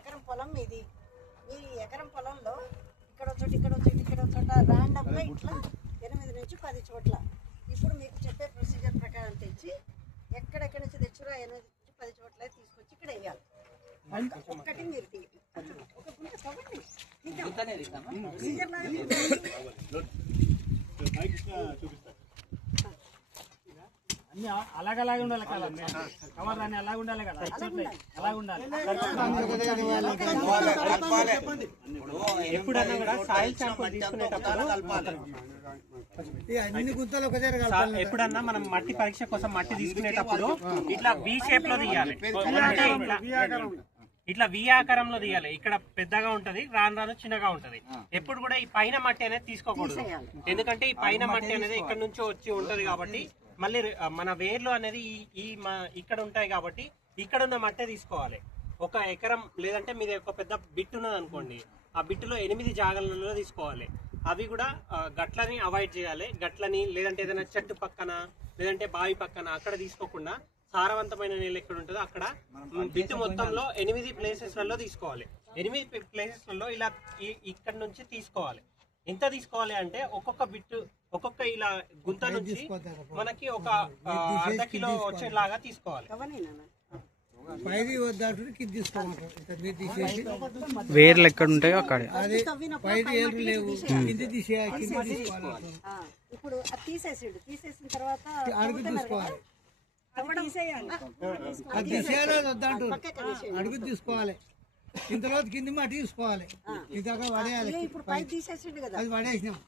ఎకరం పొలం మీది. మీ ఎకరం పొలంలో ఇక్కడ చోట ఇక్కడ చోట ఇక్కడ చోట ర్యాండమ్గా ఇట్లా 8 నుంచి 10 చోట్ల ఇప్పుడు మీకు చెప్పే ప్రొసీజర్ ప్రకారం తెచ్చి ఎక్కడెక్కడి నుంచి తెచ్చురా 8 నుంచి 10 చోట్ల తీసుకొచ్చి ఇక్కడ వేయాలి. ఒక్కటి మీరు ఒక గుంట తవ్వండి. ప్రొసీజర్ అన్ని అలాగలాగా ఉండాలి కదా, కవర్ అన్ని అలాగ ఉండాలి కదా, అలాగ ఉండాలి. ఎప్పుడన్నా కూడా సాయిల్ శాంపుల్ తీసుకునేటప్పుడు ఎప్పుడన్నా మనం మట్టి పరీక్ష కోసం మట్టి తీసుకునేటప్పుడు ఇట్లా వి షేప్ లో తీయాలి, ఇట్లా వి ఆకారంలో తీయాలి. ఇక్కడ పెద్దగా ఉంటది, రాను రాను చిన్నగా ఉంటది. ఎప్పుడు కూడా ఈ పైన మట్టి అనేది తీసుకోకూడదు, ఎందుకంటే ఈ పైన మట్టి అనేది ఇక్కడ నుంచి వచ్చి ఉంటది కాబట్టి మళ్ళీ మన వేర్లు అనేది ఇక్కడ ఉంటాయి కాబట్టి ఇక్కడ ఉన్న మట్టే తీసుకోవాలి. 1 ఎకరం లేదంటే మీద ఒక పెద్ద బిట్ ఉన్నది అనుకోండి, ఆ బిట్టులో 8 జాగాలలో తీసుకోవాలి. అవి కూడా గట్లని అవాయిడ్ చేయాలి. గట్లని లేదంటే ఏదైనా చెట్టు పక్కన లేదంటే బావి పక్కన అక్కడ తీసుకోకుండా సారవంతమైన నేల ఎక్కడ ఉంటుందో అక్కడ బిట్టు మొత్తంలో 8 ప్లేసెస్లలో తీసుకోవాలి. 8 ప్లేసెస్లలో ఇలా ఇక్కడ నుంచి తీసుకోవాలి. ఎంత తీసుకోవాలి అంటే ఒక్కొక్క బిట్టు ఒక్కొక్క ఇలా గుంత నుంచి మనకి ఒక ½ కిలో వచ్చేలాగా తీసుకోవాలి. వేర్లు ఎక్కడ ఉంటాయో అక్కడ ఇప్పుడు తీసేసిన తర్వాత అడుగు తీసుకోవాలి, ఇంత రోజు కింది మాట తీసుకోవాలి, ఇంతగా పడేయాలి. ఇప్పుడు పై తీసేసిండు కదా, అది పడేసినాం.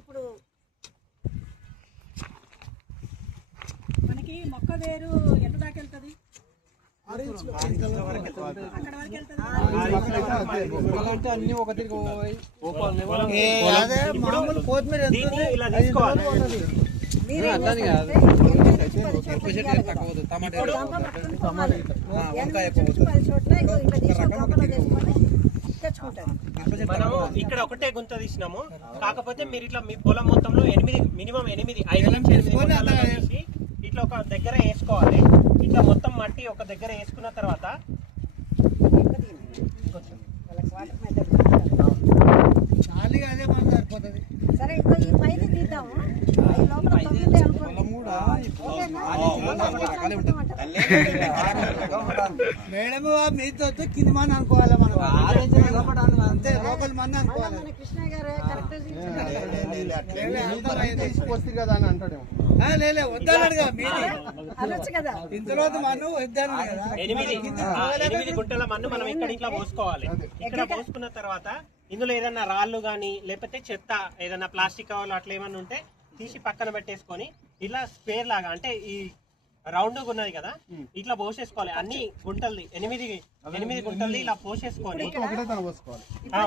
ఇప్పుడు మనకి మొక్క వేరు ఎంత దాకా వెళ్తుంది? మామూలు కొత్తిమీర మనము ఇక్కడ ఒకటే గుంత తీసినాము. కాకపోతే మీరు ఇట్లా మీ పొలం మొత్తంలో మినిమం 5 నుంచి 8 తీసి ఇట్లా ఒక దగ్గర వేసుకోవాలి. ఇట్లా మొత్తం మట్టి ఒక దగ్గర వేసుకున్న తర్వాత అదే మన సరిపోతుంది. సరే ఇప్పుడు ఈ పైన తీద్దాము. మేడం మీతో కింది మంది అనుకోవాలి, మనం అంతే లోపల మంది అనుకోవాలి. కృష్ణ గారు కదా అని అంటాడు. వద్దన్నాడుగా అనొచ్చు కదా, ఇంతలో మనం వద్దాను. 8 గుంటల మన్ను మనం ఇక్కడ ఇట్లా పోసుకోవాలి. ఇక్కడ పోసుకున్న తర్వాత ఇందులో ఏదైనా రాళ్ళు గానీ లేకపోతే చెత్త ఏదైనా ప్లాస్టిక్ కవర్లు అట్లా ఏమన్నా ఉంటే తీసి పక్కన పెట్టేసుకొని ఇలా స్క్వేర్ లాగా అంటే ఈ రౌండ్ ఉన్నది కదా ఇట్లా పోసేసుకోవాలి. అన్ని గుంటల్ని 8 గుంటల్ని ఇలా పోసేసుకొని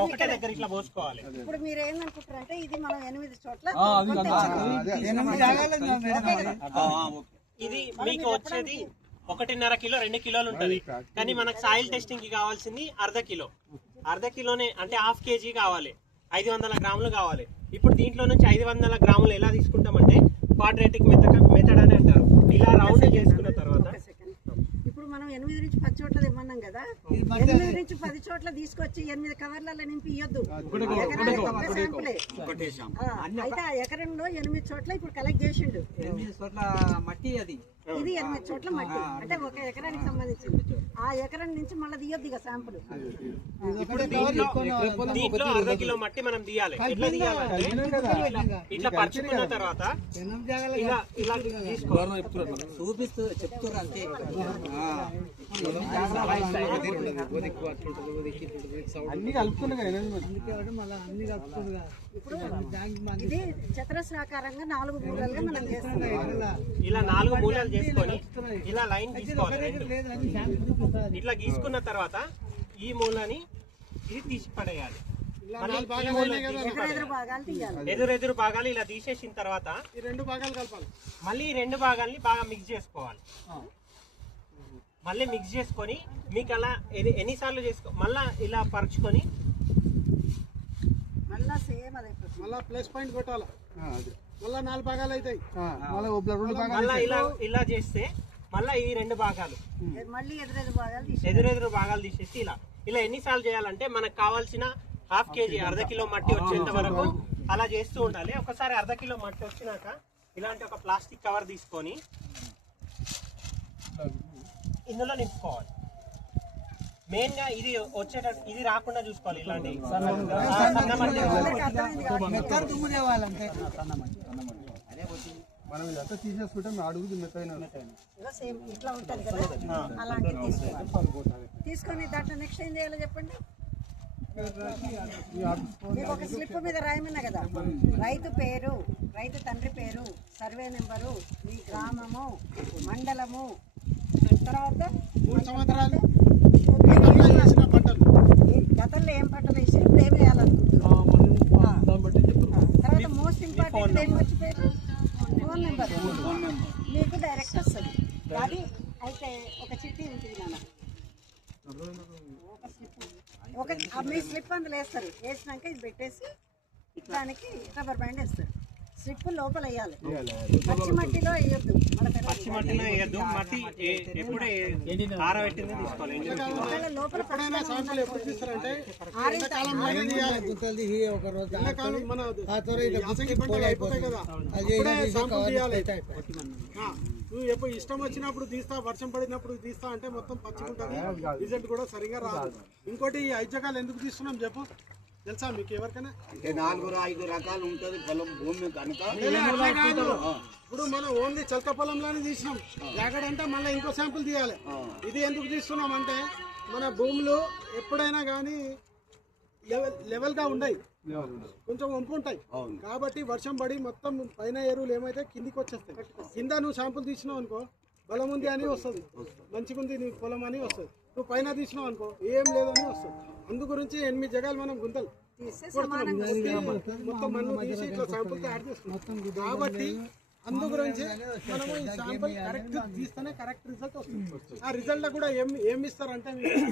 ఒకటే దగ్గర ఇట్లా పోసుకోవాలి. ఇప్పుడు మీరు ఏమనుకుంటారంటే ఇది మనం 8 చోట్ల ఇది మీకు వచ్చేది 1.5 కిలో 2 కిలోలు ఉంటది. కానీ మనకు సాయిల్ టెస్టింగ్ కి కావాల్సింది అర్ధ కిలోనే అంటే ½ కేజీ కావాలి, 500 గ్రాములు కావాలి. ఇప్పుడు దీంట్లో నుంచి 500 గ్రాములు ఎలా తీసుకుంటామంటే క్వాడ్రాటిక్ మెథడ్ అని అంటారు. ఇలా రౌండ్ చేసుకున్న తర్వాత ఇప్పుడు మనం 8 నుంచి 10 చోట్ల ఇవ్వన్నాం కదా, 8 నుంచి 10 చోట్ల తీసుకొచ్చి 8 కవర్లలో నింపి ఇవ్వద్దు. అయితే ఆ ఎకరంలో 8 చోట్ల ఇప్పుడు కలెక్ట్ చేసిండు. 8 చోట్ల మట్టి అది ఇది 8 చోట్ల మట్టి అంటే 1 ఎకరానికి సంబంధించింది. ఆ ఎకరం నుంచి మళ్ళీ తీయొద్దు ఇక శాంపుల్. దీంట్లో ½ కిలో మట్టి మనం తీయాలి. ఎట్లా తీయాలంటే ఇట్లా పరుచుకున్న తర్వాత ఇలా తీసుకోవాలి. చూపిస్తూ చెప్తున్నారు అంతే. అన్ని కలుపుతున్నాయి. ఇప్పుడు ఇది చతురస్రాకారంగా 4 మూలలుగా మనం చేస్తున్నాం. ఇలా 4 మూలలు చేసుకొని ఇలా లైన్ గీసుకోవాలి. ఇట్లా గీసుకున్న తర్వాత ఈ మూలని ఇది తీసి పడేయాలి. ఎదురెదురు భాగాలు ఇలా తీసేసిన తర్వాత ఈ 2 భాగాలు కలపాలి. మళ్ళీ 2 భాగాల్ని బాగా మిక్స్ చేసుకోవాలి. మళ్ళీ మిక్స్ చేసుకొని మీకు అలా ఎన్నిసార్లు మళ్ళా ఇలా పరుచుకొని మళ్ళా ప్లస్ పాయింట్ కొట్టాలి. మళ్ళా 4 భాగాలు అవుతాయి. మళ్ళీ ఇలా చేస్తే మళ్ళీ ఈ 2 భాగాలు మళ్ళీ ఎదురెదు భాగాలు తీసి ఎదురెదురు భాగాలు తీసేసి ఇలా ఇలా ఎన్నిసార్లు చేయాలంటే మనకు కావాల్సిన ½ kg అర్ధ కిలో మట్టి వచ్చేంత వరకు అలా చేస్తూ ఉండాలి. ఒకసారి అర్ధ కిలో మట్టి వచ్చినాక ఇలాంటి ఒక ప్లాస్టిక్ కవర్ తీసుకొని ఇందులో నింపుకోవాలి. మెయిన్ గా ఇది వచ్చేటట్టు ఇది రాకుండా చూసుకోవాలి. ఇలాంటి సన్న మట్టి మెత్తగా దుమ్ము తేవాలంటే మనం ఇదంతా తీసేసుకుంటే అడుగుది మెత్తైన సేమ్ ఇట్లా ఉంటుంది కదా అలాంటివి తీసుకోవాలి. తీసుకొని దాంట్లో నెక్స్ట్ ఏం చేయాలో చెప్పండి. మీకు ఒక స్లిప్ మీద రాయమన్నా కదా, రైతు పేరు, రైతు తండ్రి పేరు, సర్వే నెంబరు, మీ గ్రామము, మండలము, తర్వాత 3 సంవత్సరాలు గతంలో ఏం పంటలు వేసి ఇప్పుడు ఏం వేయాలనుకుంటున్నాం. తర్వాత మోస్ట్ ఇంపార్టెంట్ ఏం మర్చిపోయారు, ఫోన్ నెంబర్ మీకు డైరెక్ట్ వస్తుంది. అది అయితే ఒక చిట్టి ఉంటుంది నాన్న, ఒక స్లిప్, ఒక మీ స్లిప్ అందులో వేస్తారు. వేసినాక ఇది పెట్టేసి దానికి రబ్బర్ బ్యాండ్ వేస్తారు. స్లిప్ లోపల వేయాలి, పచ్చి మట్టిలో వేయొద్దు. పచ్చి మట్టిలో వేయద్దు. మట్టి ఎప్పుడే ఆరబెట్టింది తీసుకోవాలి. ఒకవేళ లోపల శాంపుల్ ఎప్పుడు తీస్తారంటే గుంతలు తీసి ఒక రోజు ఎండాకాలం మన ఆ త్వర ఇట్లా యాసంగి పంటలు అయిపోతాయి కదా, అది అప్పుడే శాంపుల్ తీయాలి. అయిపోయి నువ్వు ఎప్పుడు ఇష్టం వచ్చినప్పుడు తీస్తా, వర్షం పడినప్పుడు తీస్తా అంటే మొత్తం పచ్చుకుంటుంది, రిజల్ట్ కూడా సరిగా రాదు. ఇంకోటి ఈ ఐజకాలు ఎందుకు తీస్తున్నాం చెప్పు, తెలుసా మీకు ఎవరికైనా? అంటే 4-5 రకాలు ఉంటది పొలం భూమి కనుక. అట్లా కాదు, ఇప్పుడు మనం ఓన్లీ చలక పొలంలోనే తీసినాం. జాగడంటే మళ్ళీ ఇంకో శాంపుల్ తీయాలి. ఇది ఎందుకు తీస్తున్నాం అంటే మన భూములు ఎప్పుడైనా కానీ లెవెల్ గా ఉండయి, కొంచెం వంపు ఉంటాయి. కాబట్టి వర్షం పడి మొత్తం పైన ఎరువులు ఏమైతే కిందికి వచ్చేస్తాయి. కింద నువ్వు శాంపుల్ తీసినావు అనుకో, బలం ఉంది అని వస్తుంది, మంచిగా ఉంది నీ పొలం అని వస్తుంది. నువ్వు పైన తీసినావు అనుకో, ఏం లేదని వస్తుంది. అందు గురించి 8 జగాలు మనం గుంతలు మొత్తం మన్ను తీసి ఇట్లా శాంపుల్ యాడ్ చేస్తున్నాం. కాబట్టి అందు గురించి మనము ఈ శాంపుల్ కరెక్ట్ తీస్తేనే కరెక్ట్ రిజల్ట్ వస్తుంది. ఆ రిజల్ట్ కూడా ఏమి ఇస్తారంటే మీకు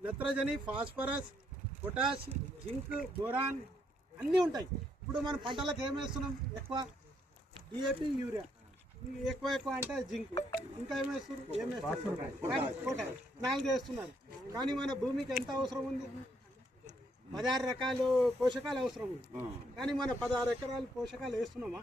నత్రజని, ఫాస్ఫరస్, పొటాష్, జింక్, బోరాన్ అన్నీ ఉంటాయి. ఇప్పుడు మనం పంటలకు ఏం వేస్తున్నాం ఎక్కువ? DAP, urea. ఎక్కువ అంటే జింక్. ఇంకా ఏం వేస్తారు? పొటాష్ 4 వేస్తున్నారు. కానీ మన భూమికి ఎంత అవసరం ఉంది? 16 రకాలు పోషకాలు అవసరం ఉంది. కానీ మన 16 ఎకరాలు పోషకాలు వేస్తున్నామా?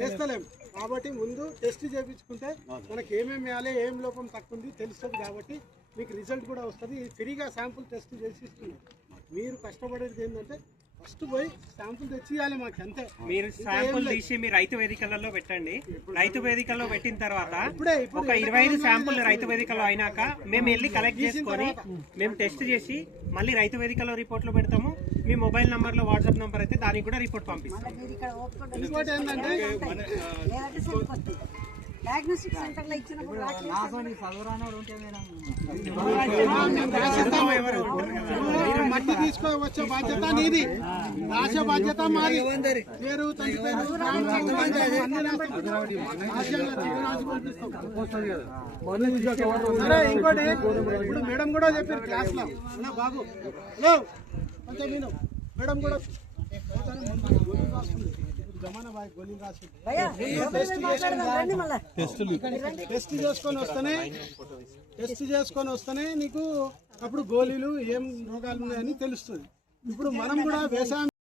వేస్తలేం. కాబట్టి ముందు టెస్ట్ చేయించుకుంటే మనకి ఏమేమి వేయాలి, ఏం లోపం తక్కువ ఉంది తెలుస్తుంది. కాబట్టి మీకు రిజల్ట్ కూడా వస్తుంది. ఫ్రీగా శాంపుల్ టెస్ట్ చేసి ఇస్తున్నారు. మీరు కష్టపడేది ఏంటంటే ఫస్ట్ పోయి శాంపుల్ తెచ్చి ఇవ్వాలి మాకు, అంతే. మీరు శాంపుల్ తీసి మీ రైతు వేదికలలో పెట్టండి. రైతు వేదికలో పెట్టిన తర్వాత ఒక 25 శాంపుల్ రైతు వేదికలో అయినాక మేము వెళ్ళి కలెక్ట్ చేసుకొని మేము టెస్ట్ చేసి మళ్ళీ రైతు వేదికలో రిపోర్ట్లు పెడతాము. మీ మొబైల్ నంబర్ లో వాట్సాప్ నంబర్ అయితే దానికి కూడా రిపోర్ట్ పంపిస్తాం. ఇంకోటి ఏంటంటే డయాగ్నోస్టిక్ సెంటర్ లో ఇచ్చినప్పుడు మట్టి తీసుకొచ్చే బాధ్యత నీది, రాసే బాధ్యత మాది. పేరు, తండ్రి పేరు, సరే. ఇంకోటి ఇప్పుడు మేడం కూడా చెప్పారు క్లాస్ లో, బాబు కొంచెం నేను మేడం కూడా జమానా బాయ్ గోళీలు రాసి టెస్ట్ చేసుకొని వస్తేనే నీకు అప్పుడు గోళీలు ఏం రోగాలు ఉన్నాయని తెలుస్తుంది. ఇప్పుడు మనం కూడా వ్యవసాయం